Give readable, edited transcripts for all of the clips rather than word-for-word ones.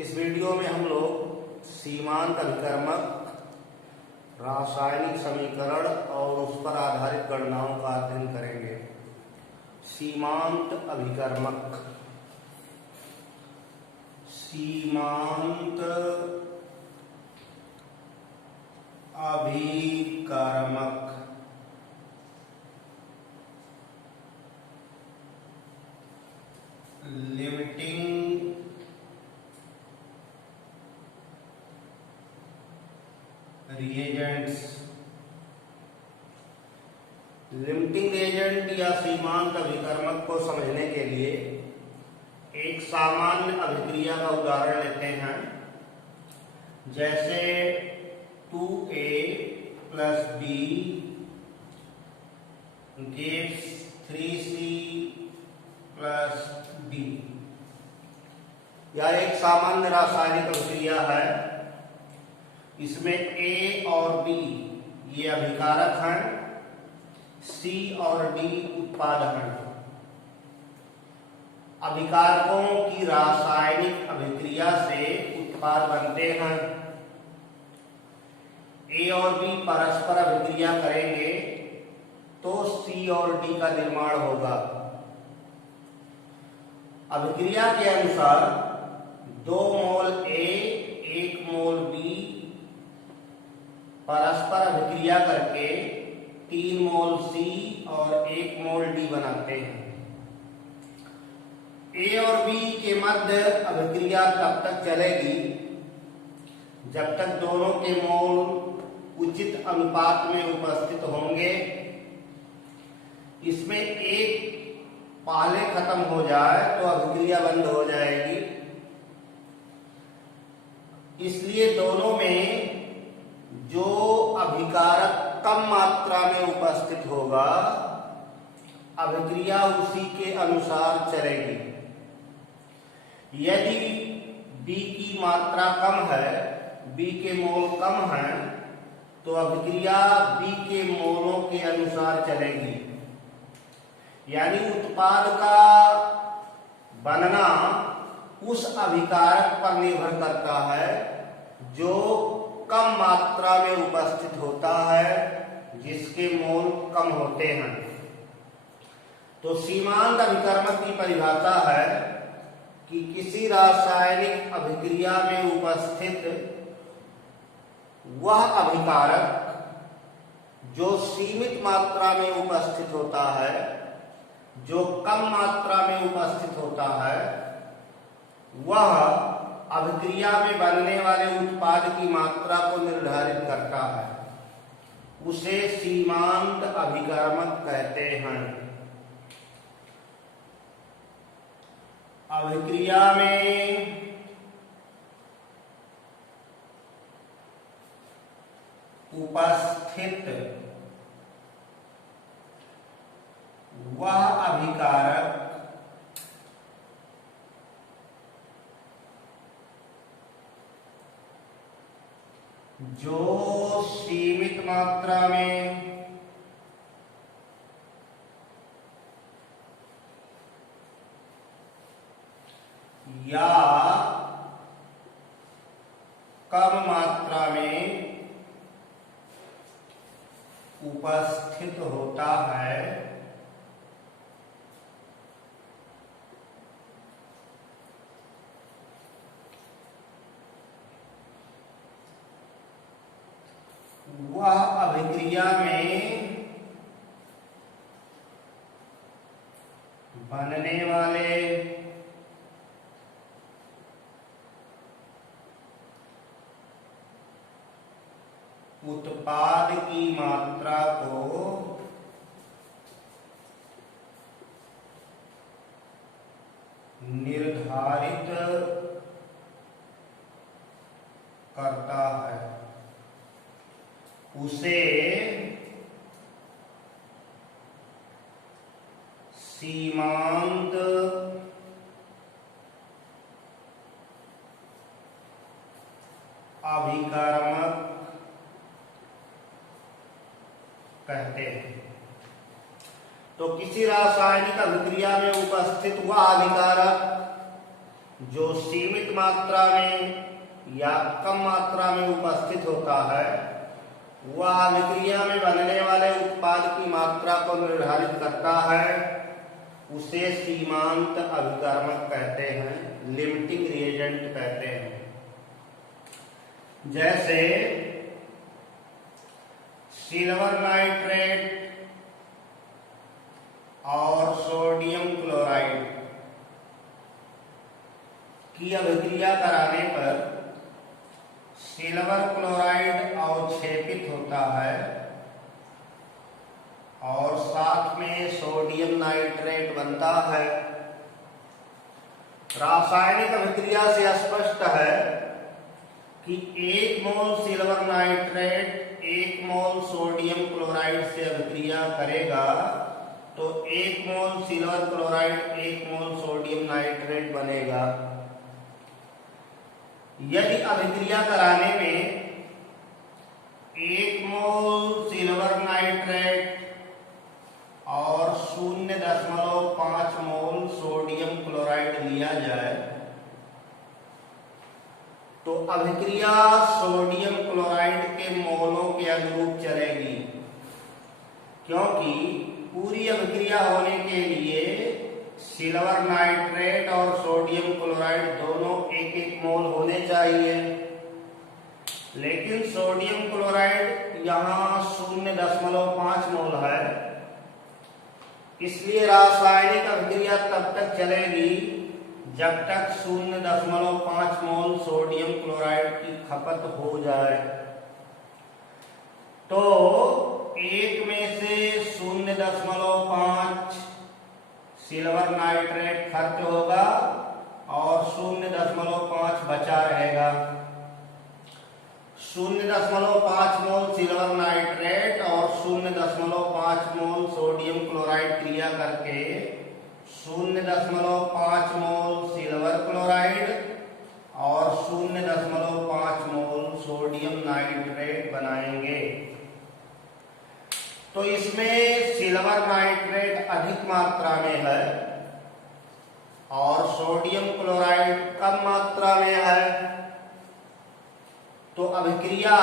इस वीडियो में हम लोग सीमांत अभिकर्मक, रासायनिक समीकरण और उस पर आधारित गणनाओं का अध्ययन करेंगे। सीमांत अभिकर्मक, सीमांत अभिकर्मक लिमिटिंग रिएजेंट्स। लिमिटिंग रिएजेंट या सीमांत अभिकर्मक को समझने के लिए एक सामान्य अभिक्रिया का उदाहरण लेते हैं। जैसे 2A + B gives 3C + D। यह एक सामान्य रासायनिक अभिक्रिया है। इसमें A और B ये अभिकारक हैं, C और D उत्पाद हैं। अभिकारकों की रासायनिक अभिक्रिया से उत्पाद बनते हैं। A और B परस्पर अभिक्रिया करेंगे तो C और D का निर्माण होगा। अभिक्रिया के अनुसार 2 मोल A 1 मोल B परस्पर अभिक्रिया करके 3 मोल C और 1 मोल D बनाते हैं। A और B के मध्य अभिक्रिया तब तक चलेगी जब तक दोनों के मोल उचित अनुपात में उपस्थित होंगे। इसमें एक पहले खत्म हो जाए तो अभिक्रिया बंद हो जाएगी। इसलिए दोनों में जो अभिकारक कम मात्रा में उपस्थित होगा, अभिक्रिया उसी के अनुसार चलेगी। यदि B की मात्रा कम है, B के मोल कम हैं, तो अभिक्रिया B के मोलों के अनुसार चलेगी। यानी उत्पाद का बनना उस अभिकारक पर निर्भर करता है जो कम मात्रा में उपस्थित होता है, जिसके मोल कम होते हैं। तो सीमांत अभिकर्मक की परिभाषा है कि किसी रासायनिक अभिक्रिया में उपस्थित वह अभिकारक जो सीमित मात्रा में उपस्थित होता है, जो कम मात्रा में उपस्थित होता है, वह अभिक्रिया में बनने वाले उत्पाद की मात्रा को निर्धारित करता है। उसे सीमांत अभिकर्मक कहते हैं। अभिक्रिया में उपस्थित वह अभिकारक जो सीमित मात्रा में या कम मात्रा में उपस्थित होता है, वह अभिक्रिया में बनने वाले उत्पाद की मात्रा को निर्धारित करता है। उसे सीमांत अभिकर्मक कहते हैं। तो किसी रासायनिक अभिक्रिया में उपस्थित वह अभिकारक जो सीमित मात्रा में या कम मात्रा में उपस्थित होता है वह अभिक्रिया में बनने वाले उत्पाद की मात्रा को निर्धारित करता है, उसे सीमांत अभिकर्मक कहते हैं, लिमिटिंग रिएजेंट कहते हैं। जैसे सिल्वर नाइट्रेट और सोडियम क्लोराइड की अभिक्रिया कराने पर सिल्वर क्लोराइड अवक्षेपित होता है और साथ में सोडियम नाइट्रेट बनता है। रासायनिक अभिक्रिया से स्पष्ट है कि 1 मोल सिल्वर नाइट्रेट 1 मोल सोडियम क्लोराइड से अभिक्रिया करेगा तो 1 मोल सिल्वर क्लोराइड 1 मोल सोडियम नाइट्रेट बनेगा। यदि अभिक्रिया कराने में 1 मोल सिल्वर नाइट्रेट और 0.5 मोल सोडियम क्लोराइड लिया जाए तो अभिक्रिया सोडियम क्लोराइड के मोलों के अनुरूप चलेगी, क्योंकि पूरी अभिक्रिया होने के लिए सिल्वर नाइट्रेट और सोडियम क्लोराइड दोनों 1-1 मोल होने चाहिए, लेकिन सोडियम क्लोराइड यहाँ 0.5 मोल है। इसलिए रासायनिक अभिक्रिया तब तक चलेगी जब तक 0.5 मोल सोडियम क्लोराइड की खपत हो जाए। तो 1 में से 0.5 सिल्वर नाइट्रेट खर्च होगा और 0.5 बचा रहेगा। 0.5 मोल सिल्वर नाइट्रेट और 0.5 मोल सोडियम क्लोराइड क्रिया करके 0.5 मोल सिल्वर क्लोराइड और 0.5 मोल सोडियम नाइट्रेट बनाएंगे। तो इसमें सिल्वर नाइट्रेट अधिक मात्रा में है और सोडियम क्लोराइड कम मात्रा में है, तो अभिक्रिया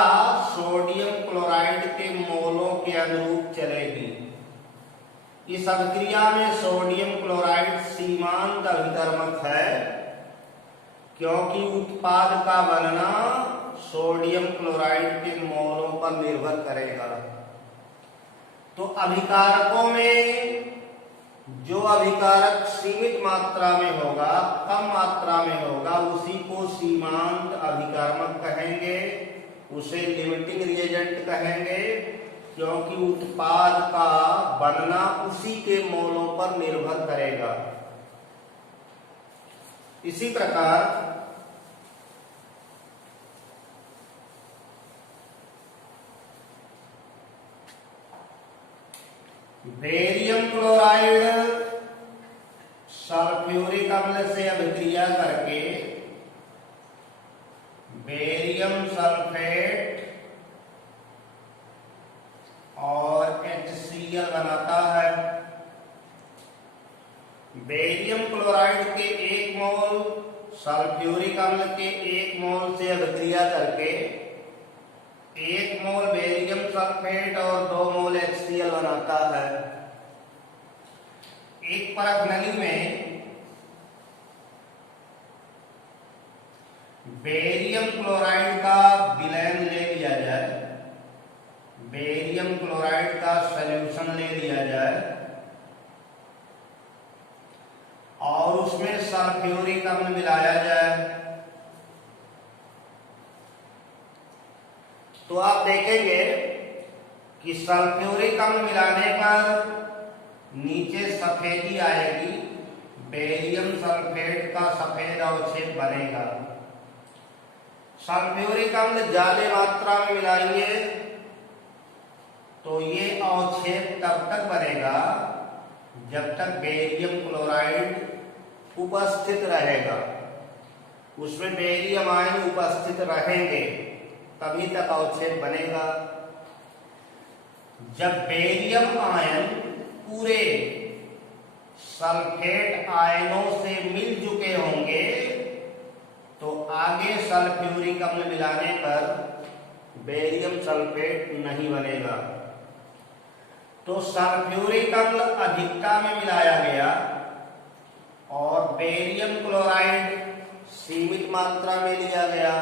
सोडियम क्लोराइड के मोलों के अनुरूप चलेगी। इस अभिक्रिया में सोडियम क्लोराइड सीमांत अभिकर्मक है, क्योंकि उत्पाद का बनना सोडियम क्लोराइड के मोलों पर निर्भर करेगा। तो अभिकारकों में जो अभिकारक सीमित मात्रा में होगा, कम मात्रा में होगा, उसी को सीमांत अभिकर्मक कहेंगे, उसे लिमिटिंग रिएजेंट कहेंगे, क्योंकि उत्पाद का बनना उसी के मोलों पर निर्भर करेगा। इसी प्रकार बेरियम क्लोराइड सल्फ्यूरिक अम्ल से अभिक्रिया करके बेरियम सल्फेट और HCl बनाता है। बेरियम क्लोराइड के 1 मोल सल्फ्यूरिक अम्ल के 1 मोल से अभिक्रिया करके 1 मोल बेरियम सल्फेट और 2 मोल HCl बनाता है। एक परख नली में बेरियम क्लोराइड का विलयन ले लिया जाए, बेरियम क्लोराइड का सॉल्यूशन ले लिया जाए और उसमें सल्फ्यूरिक अम्ल मिलाया जाए, तो आप देखेंगे कि सल्फ्यूरिक अम्ल मिलाने पर नीचे सफेदी आएगी, बेरियम सल्फेट का सफेद अवक्षेप बनेगा। सल्फ्यूरिक अम्ल ज्यादा मात्रा में मिलाएंगे तो ये अवक्षेप तब तक बनेगा जब तक बेरियम क्लोराइड उपस्थित रहेगा, उसमें बेरियम आयन उपस्थित रहेंगे, तभी तक अवक्षेप बनेगा। जब बेरियम आयन पूरे सल्फेट आयनों से मिल चुके होंगे सल्फ्यूरिक अम्ल मिलाने पर बेरियम सल्फेट नहीं बनेगा। तो सल्फ्यूरिक अम्ल अधिकता में मिलाया गया और बेरियम क्लोराइड सीमित मात्रा में लिया गया।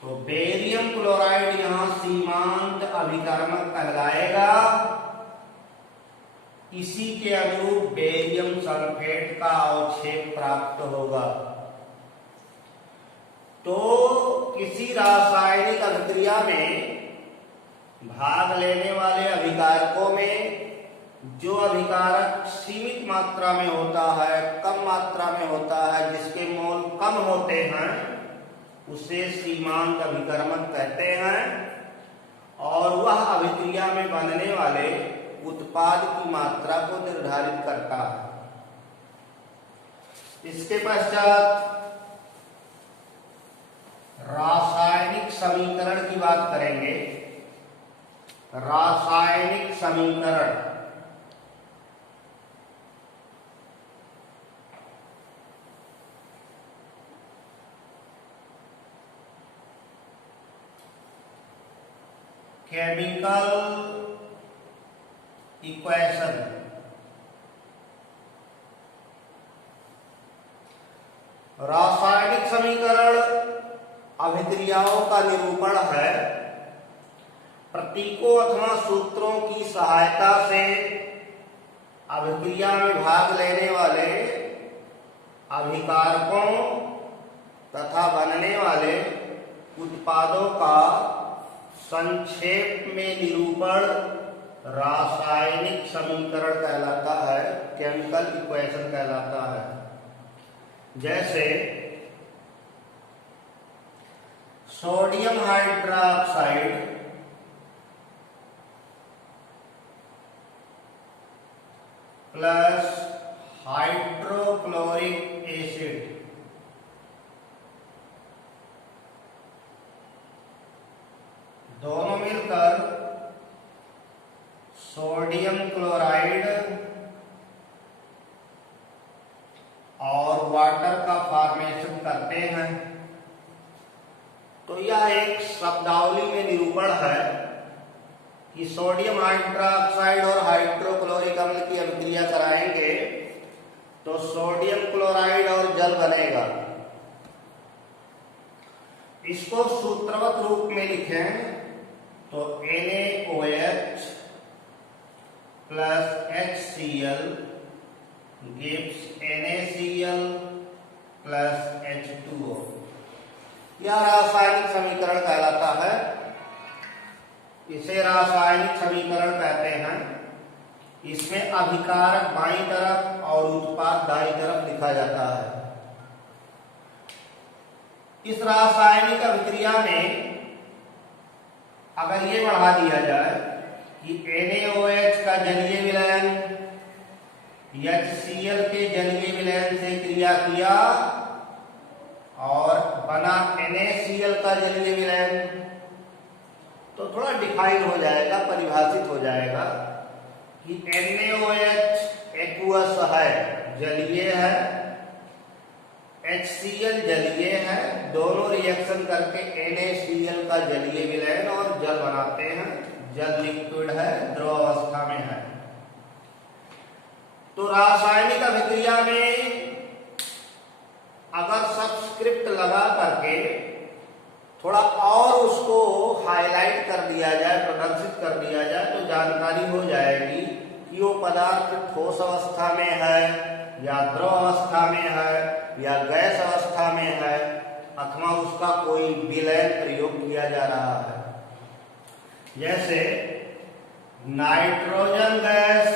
तो बेरियम क्लोराइड यहां सीमांत अभिकर्मक कहलाएगा। इसी के अनुरूप बेरियम सल्फेट का अवक्षेप प्राप्त होगा। तो किसी रासायनिक अभिक्रिया में भाग लेने वाले अभिकारकों में जो अभिकारक सीमित मात्रा में होता है, कम मात्रा में होता है, जिसके मोल कम होते हैं, उसे सीमांत अभिकर्मक कहते हैं और वह अभिक्रिया में बनने वाले उत्पाद की मात्रा को निर्धारित करता है। इसके पश्चात रासायनिक समीकरण की बात करेंगे। रासायनिक समीकरण केमिकल इक्वेशन। रासायनिक समीकरण अभिक्रियाओं का निरूपण है। प्रतीकों अथवा सूत्रों की सहायता से अभिक्रिया में भाग लेने वाले अभिकारकों तथा बनने वाले उत्पादों का संक्षेप में निरूपण रासायनिक समीकरण कहलाता है, केमिकल इक्वेशन कहलाता है। जैसे sodium hydroxide plus hydrochloric acid दोनों मिलकर सोडियम क्लोराइड और वाटर का फॉर्मेशन करते हैं। तो यह एक शब्दावली में निरूपण है कि सोडियम हाइड्रोक्साइड और हाइड्रोक्लोरिक अम्ल की अभिक्रिया कराएंगे तो सोडियम क्लोराइड और जल बनेगा। इसको सूत्रवत रूप में लिखें तो NaOH plus HCl gives NaCl plus H2O। यह रासायनिक समीकरण कहलाता है। इसे रासायनिक समीकरण कहते हैं। इसमें अभिकारक बाईं तरफ और उत्पाद दाईं तरफ लिखा जाता है। इस रासायनिक अभिक्रिया में अगर ये बढ़ा दिया जाए कि NaOH का जलीय विलयन HCl के जलीय विलयन से क्रिया किया और बना NaCl का जलीय विलयन, तो थोड़ा डिफाइन हो जाएगा, परिभाषित हो जाएगा कि NaOH एक्वस है, जलीय है, HCl जलीय है, दोनों रिएक्शन करके NaCl का जलीय विलयन और जल बनाते हैं। जल लिक्विड है, द्रव अवस्था में है। तो रासायनिक अभिक्रिया में अगर सबस्क्रिप्ट लगा करके थोड़ा और उसको हाईलाइट कर दिया जाए, प्रदर्शित कर दिया जाए, तो जानकारी हो जाएगी कि वो पदार्थ ठोस अवस्था में है या द्रव अवस्था में है या गैस अवस्था में है अथवा उसका कोई विलयन प्रयोग किया जा रहा है। जैसे नाइट्रोजन गैस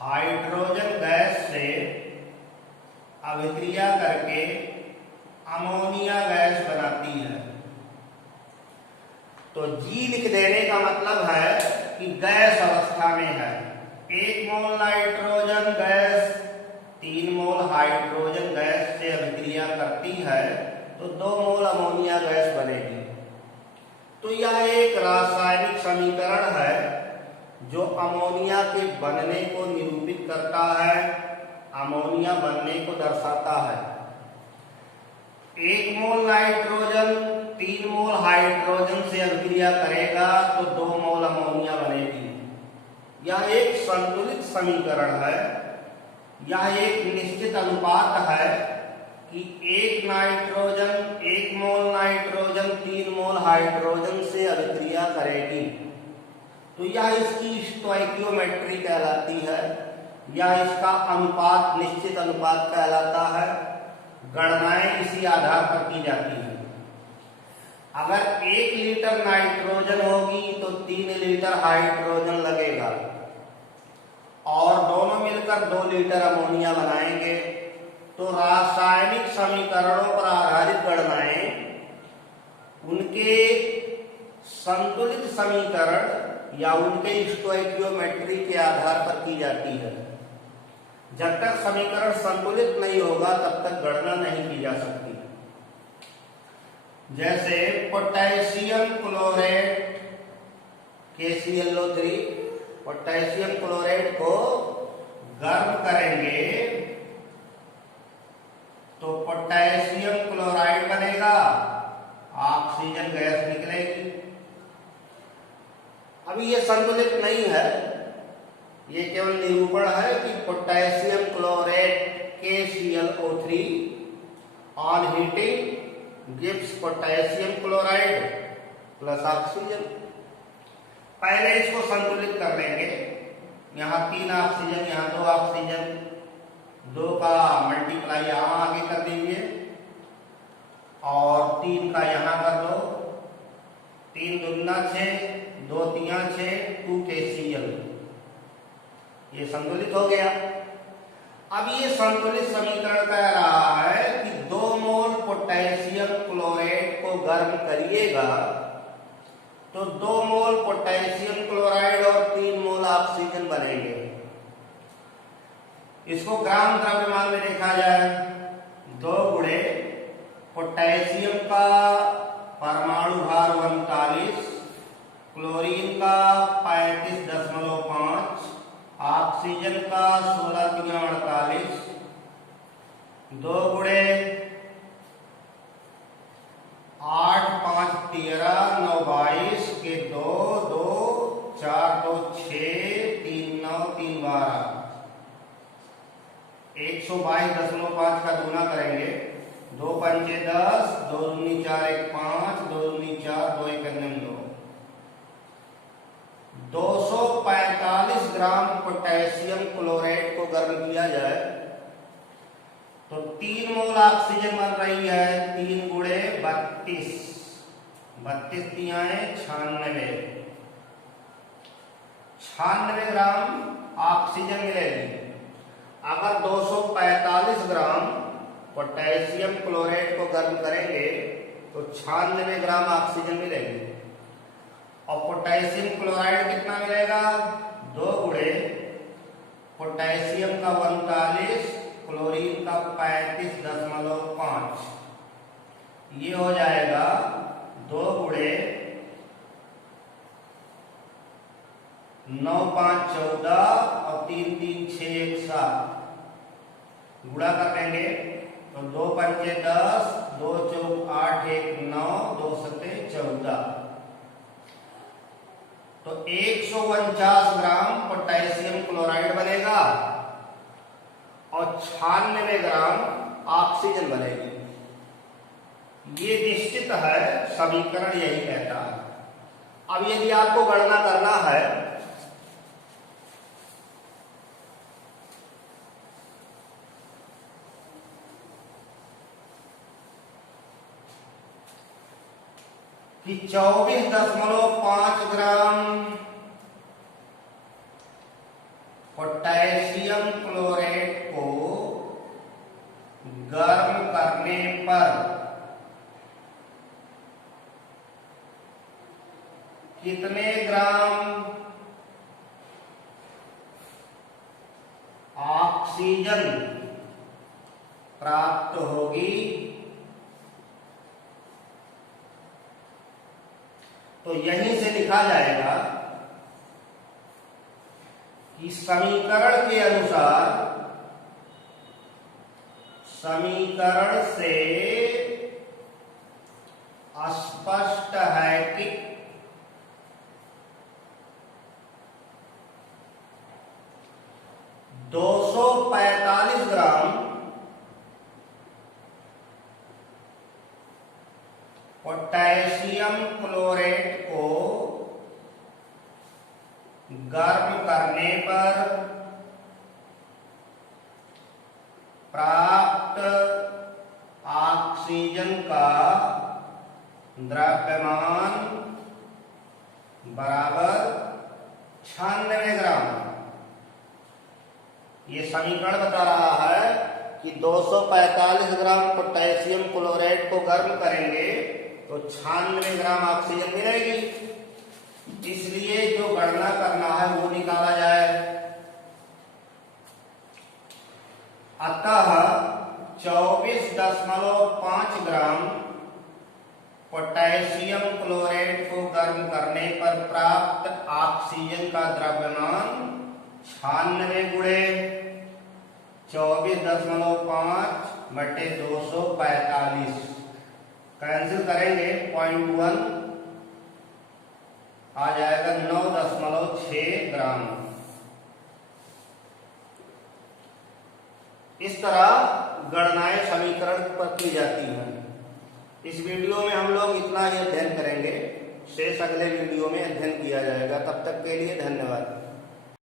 हाइड्रोजन गैस से अभिक्रिया करके अमोनिया गैस बनाती है। तो जी लिख देने का मतलब है कि गैस अवस्था में है। 1 मोल नाइट्रोजन गैस 3 मोल हाइड्रोजन गैस से अभिक्रिया करती है तो 2 मोल अमोनिया गैस बनेगी। तो यह एक रासायनिक समीकरण है जो अमोनिया के बनने को निरूपित करता है, अमोनिया बनने को दर्शाता है। 1 मोल नाइट्रोजन 3 मोल हाइड्रोजन से अभिक्रिया करेगा तो 2 मोल अमोनिया बनेगी। यह एक संतुलित समीकरण है। यह एक निश्चित अनुपात है कि 1 मोल नाइट्रोजन 3 मोल हाइड्रोजन से अभिक्रिया करेगी। तो यह इसकी स्टोइकियोमेट्री कहलाती है। यह इसका अनुपात निश्चित अनुपात कहलाता है। गणनाएं इसी आधार पर की जाती है। अगर 1 लीटर नाइट्रोजन होगी तो 3 लीटर हाइड्रोजन लगेगा और दोनों मिलकर 2 लीटर अमोनिया बनाएंगे। तो रासायनिक समीकरणों पर आधारित गणनाएं उनके संतुलित समीकरण या उनके स्टोइकियोमेट्री के आधार पर की जाती है। जब तक समीकरण संतुलित नहीं होगा तब तक गणना नहीं की जा सकती। जैसे potassium chloride KClO3, potassium chloride को गर्म करेंगे तो पोटेशियम क्लोराइड बनेगा, ऑक्सीजन गैस निकलेगी। अभी ये संतुलित नहीं है, ये केवल निरूपण है कि potassium chloride KClO3 on heating gives potassium chloride plus oxygen. पहले इसको संतुलित कर लेंगे। यहाँ 3 ऑक्सीजन, यहाँ 2 ऑक्सीजन, 2 का मल्टीप्लाई यहाँ आगे कर दीजिए और 3 का यहाँ कर दो। 3 दूना 6, 2 तिया 6, 2 KCl। ये संतुलित हो गया। अब ये संतुलित समीकरण कह रहा है कि 2 मोल पोटेशियम क्लोराइड को गर्म करिएगा तो 2 मोल पोटेशियम क्लोराइड और 3 मोल ऑक्सीजन बनेंगे। इसको ग्राम द्रव्यमान में देखा जाए, 2 गुणे पोटेशियम का परमाणु भार 39, क्लोरीन का 35.5, ऑक्सीजन का 16×48, 2 गुणे 8, 5, 13, 9, 22 के 2, 2, 4, 2, 6, 3, 9, 3, 12, 122.5 का गुना करेंगे। 2 पंचे 10, 2 दूनी 4, 1 5, 2 दूनी 4, 2 1 2, 245 ग्राम पोटेशियम क्लोराइड को गर्म किया जाए तो 3 मोल ऑक्सीजन बन रही है। 3 गुणे 32, 32 तियाएं 96 ग्राम ऑक्सीजन मिलेगी। अगर 245 ग्राम पोटेशियम क्लोराइड को गर्म करेंगे तो 96 ग्राम ऑक्सीजन मिलेगी। और पोटेशियम क्लोराइड कितना मिलेगा? 2 गुणे पोटेशियम का 39, क्लोरीन का 35.5, ये हो जाएगा 2 गुणे 9, 5, 14 और 3, 3, 6, 1, 7 गुणा कर लेंगे तो 2 पंचे 10, 2 चौक 8, 1 9, 2 सत्ते 14, तो 149 ग्राम पोटेशियम क्लोराइड बनेगा और 96 ग्राम ऑक्सीजन बनेगी। ये निश्चित है, समीकरण यही कहता है। अब यदि आपको गणना करना है कि 24.5 ग्राम पोटेशियम क्लोराइड को गर्म करने पर कितने ग्राम ऑक्सीजन प्राप्त होगी, तो यहीं से लिखा जाएगा कि समीकरण के अनुसार, समीकरण से स्पष्ट है कि 245 ग्राम पोटेशियम क्लोरेट को गर्म करने पर प्राप्त ऑक्सीजन का द्रव्यमान बराबर 96 ग्राम। ये समीकरण बता रहा है कि 245 ग्राम पोटेशियम क्लोराइड को गर्म करेंगे तो 96 ग्राम ऑक्सीजन मिलेगी। इसलिए जो गणना करना है वो निकाला जाए। अतः 24.5 ग्राम पोटेशियम क्लोराइड को गर्म करने पर प्राप्त ऑक्सीजन का द्रव्यमान 96 गुणे 24.5 बटे 245 कैंसिल करेंगे 0.1 आ जाएगा 9.6 ग्राम। इस तरह गणनाएं समीकरण पर की जाती हैं। इस वीडियो में हम लोग इतना ही अध्ययन करेंगे, शेष अगले वीडियो में अध्ययन किया जाएगा। तब तक के लिए धन्यवाद।